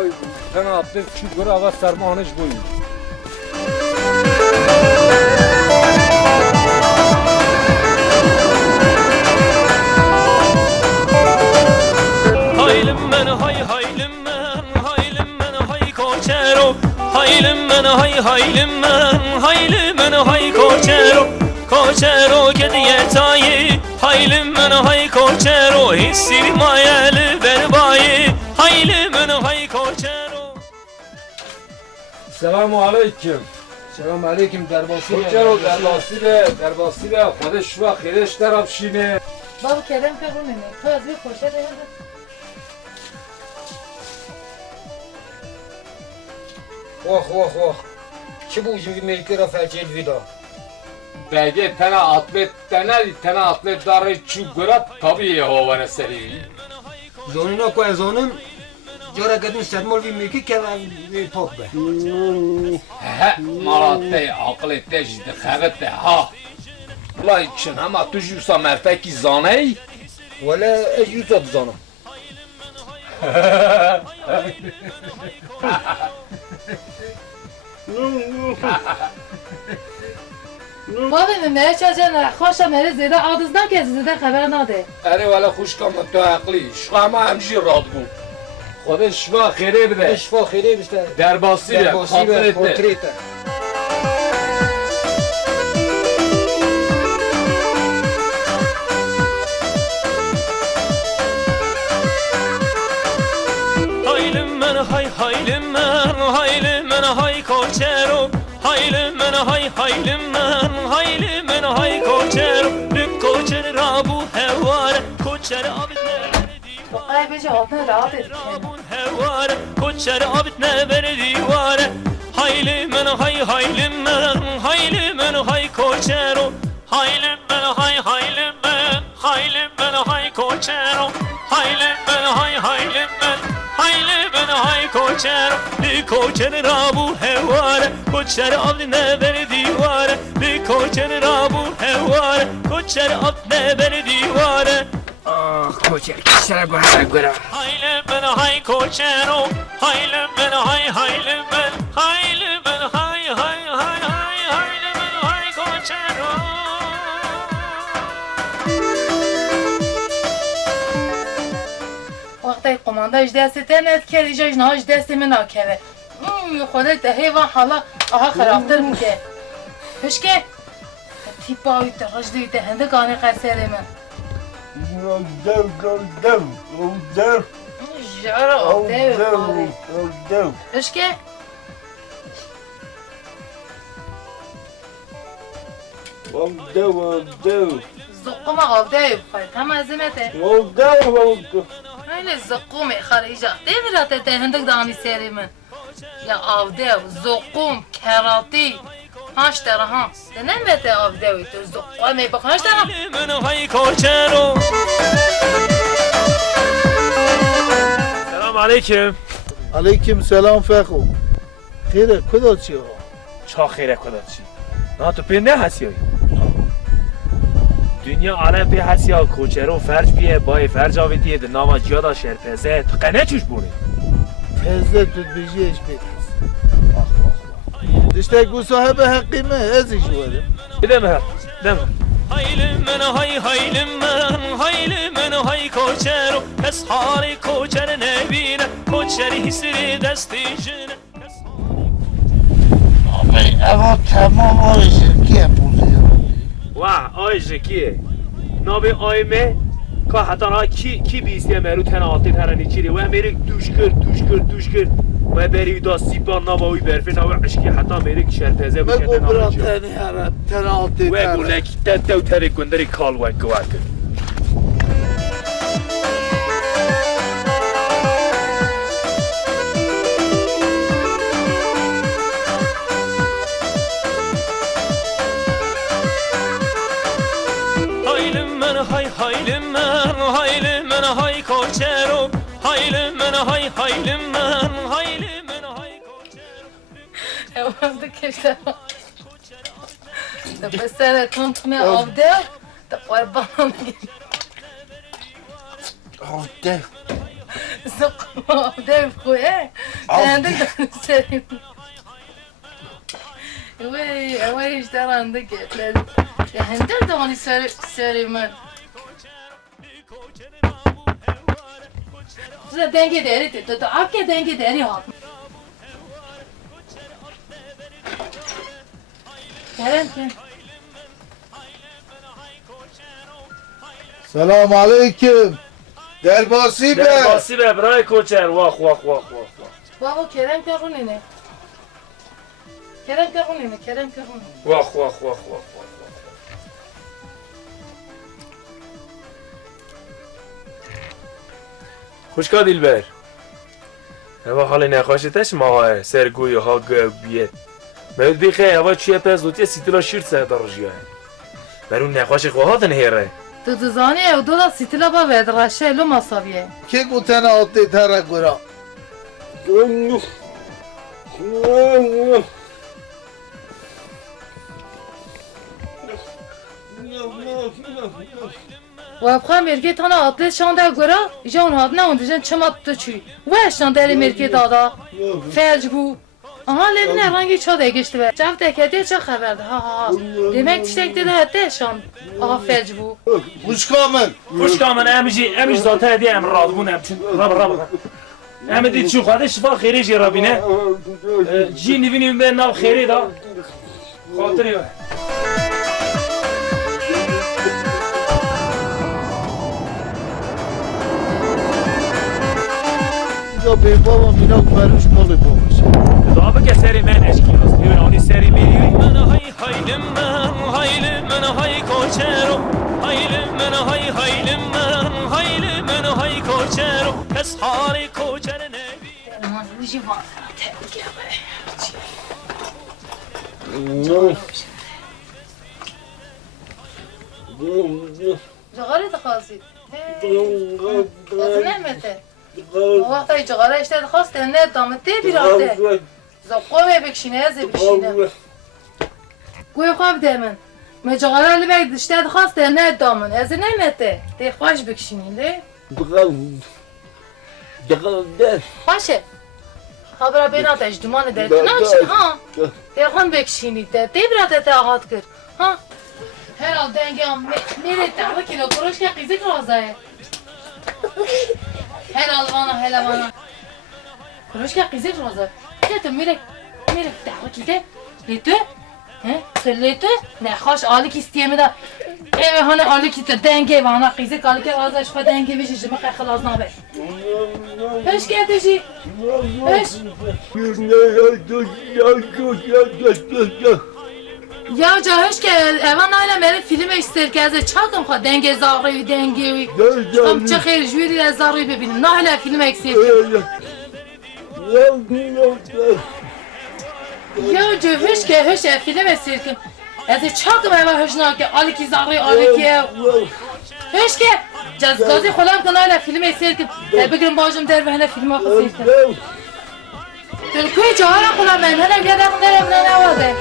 دایی بود تنها عطل چی گره آقا سرمانش بوی Haylim ben hay haylim ben haylim ben hay koçero haylim ben hay haylim ben haylim ben hay koçero koçero kediye tayi haylim ben hay koçero hissi mayeli berbayi haylim ben hay koçero. Selamu aleyküm. Selam aleyküm derbasi. Koçero derbasi be خودش و خیرش طرف شینه. بابا کردم که رو میمه تو از بی خوشه ده واه چه بوجودی ملکی را فرجیل ویدا بگه تنها atlet داره چی گره طبیعه هاونه سری. زانینا که ازانم جارا قدم سرمال وی ملکی که پاک به مالاته عقل تجد خبته ها. والله چن همه تو جوسا مرفکی زانه ای؟ ولا اجیوتا بزانم بابا میمه چه خوشم میره زیده آدزدم که زیده خبر نده اره والا خوش کام تو عقلی شما همه همشی راد بود خودش شما خیره بده شفا خیره بسته درباسی به خاطرته Haylim ben hay haylim ben haylim ben hay koçero haylim ben hay haylim ben haylim ben hay koçero lük koçer rabu hevar koçer abit ne بقای بجه آتنه را بید rabun hevar koçer abit ne verdi var haylim ben hay haylim ben haylim ben hay koçero haylim ben hay haylim ben haylim ben hay koçero haylim ben hay haylim ben hayli ben hay koçer li koçer rabu hevar koçer abdi ne verdi var li koçer rabu hevar koçer abdi ne verdi var کوچه کسر بره گره hayli ben hay koçer o hayli ben hay hayli ben hayli ben hay hay hay hay hayli ben hay koçer o وقتی قماندهش دستی تنت کرد ایجاش نهاش دستی من ناکره خودت ده حیوان حالا آها خرافتر میگه پشکه تیپا اوی تراش دیده هنده گانه قرسره من جارا آبده پشکه زقوم آبده بخواهی هم عظیمته خیلی زقوم خریجا دیویراته ده هندک دانی سری من یا آبده زقوم کراتی هاش داره ها ده نمیده آبده وی تو زقومه بخواهش داره hayli ben hay koçer o سلام علیکم علیکم سلام فخو خیره کدا چی ها چا خیره کدات چی نه تو پیر نه هسیایی دنیا عالم پی هسیا کوچرو فرج بیه بای فرج آویدیه ده ناما جیادا شرپزه تو قنه چوش بونی پزده تو بیجیش بیدیست دشته گو صاحب حقیمه ازیش واره بدم hayli ben hay haylim ben hayli ben hay koçer o eshari koçer nebine koçer hisri destijine آبی اما تمام آی شرکیه بوزی واه آی جکیه نابی آیمه که حتی نا کی بیستیه مرو تناتی ترانی چیری و امیرک دوش کرد و بری دا سیپان ناباوی برفی ناوی عشقی حتی امیرک شرپزه بکن مگو برا تناتی تنی هرم تنالتی و تنی گولک تدو تری گندری کال و گوار کن haylim ben hay haylim ben haylim ben hay koçer o haylim ben hay haylim ben haylim ben hay koçer اومده کشتم ده پسرتون تومه آبده ده قربان آده زقوم ديف خويا عندك سريم وي اشترى عندك هندل دوني سريم زه دنگی داری تو آب که دنگی داری ها کرم سلام علیکم درباسی به درباسی به برای کوچر واخ بابا کرم که خونینه کرم که خونینه واخ خوشکا دیلبر هوا حال نخواشتش ما سرگوی ها بیت باید بیخه هوا چیه پس دوتیه سیتلا شیرت سه درجیه برون نخواش خواه هره تو دزانی او دو دا سیتلا با ودرشه لو مساویه که گوتن آتی تره گرا و ابخواه مرگی تانا آتلی شانده گورا جان هاد نه اندیجن چما تو چی و شانده مرگی دادا فلج بو آها لیدن رنگی چا دگشتی به جف دکتی چه خبر ده ها demek تشتک دیده هده شان آها فلج بو خوش کامل امیش ذاته هدی ام رادبون ام چون رب ام دید چون خواهده شفا خیری جی رابینه جی نوینیم به ناو خیری دا خاطری به یا به بابا مینا بروش مال باباشه دابه که سری من اشکی هست دیون آنی سری میریوی من haylim men hay koçero haylim men hay koçero eshari koçer nevi aman uji vazara tebrik جغاره تخاصي نعمته وقتا جغاره اشتاد خواست نه دامته بیراته زقومه بکشینه ازه بکشینه گوی خواب درمن ما جغاره اللي بعد اشتاد خواست نه دامن ازه نعمته تی خوش بکشینی لی خوشه خبره بینات اجدمان دارید ناکشن ها تی خون بکشینی تی براته تا آغاد کرد ها herhalde dengem nerede ama kilo kuruş ki kızık rozaya. Helal bana. Kuruş ki kızık rozaya. Dedim mirek dağlı kilde. Leto? Leto? Ne hoş alık isteyemi de. Evet hani alık iste denge bana kızık alık rozaya şu denge bir şey mi kılas ne be. Hoş geldin. Hoş. یا جاهش که اول نه میره فیلم استر که از چاکم خود دنگ زاغری دنگی کم چه خیر جوری از زاغری ببینم نه هلا فیلم استر یا جاهش که هش فیلم استر که از چاکم اول هش نه که آلی کی زاغری آلی کی هش که جزگازی خلام کنه هلا فیلم استر که بگیرم باجم در و هلا فیلم آخر استر تو کوی جهارا خلام من هلا بیاد اخنرم نه نواده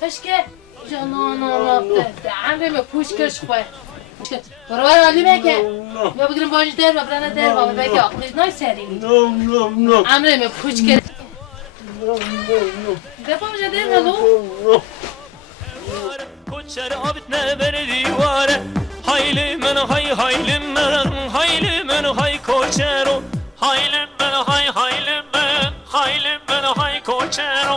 فشكه جنانا عمري ما فوش كرش خوي برای علی میگه یا بگیریم باج در و برنه در و بگه آخریش نای سری عمري ما فوش كرش دفعه مجا در هلو koçer abit ne beri divare hayli men hay koçero hayli men hay koçero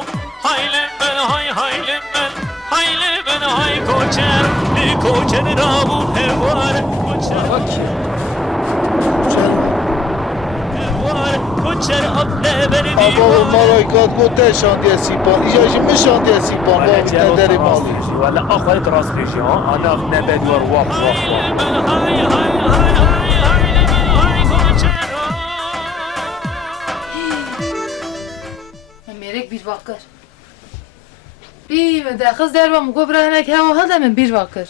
hayli men hay koçero li koçer rabu hevare koçer abne beri بابا divare مالایکات گوته شاندی سیپان ایجا جمع شاندی سیپان ولا بابا جاوب نداری راس مالی ريجي ولا اخر راس ريجي ها انا نبد واخ میرک بیر واکر بی من داخل در و مگو برای نک هوا هذا من بیر واکر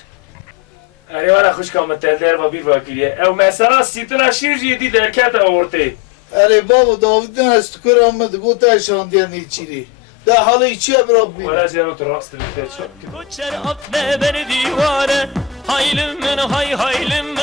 اری وانا خوش کامت در با بیر واکیه او مثلا سیتلا شیرجی دی درکت آورته اره بابا داوید هست که آمد گوته شاندی نیچیری ده حالا چیه برابی ولا جانو تراست بده شو کوچر آب نبر دیواره هایلم من های هایلم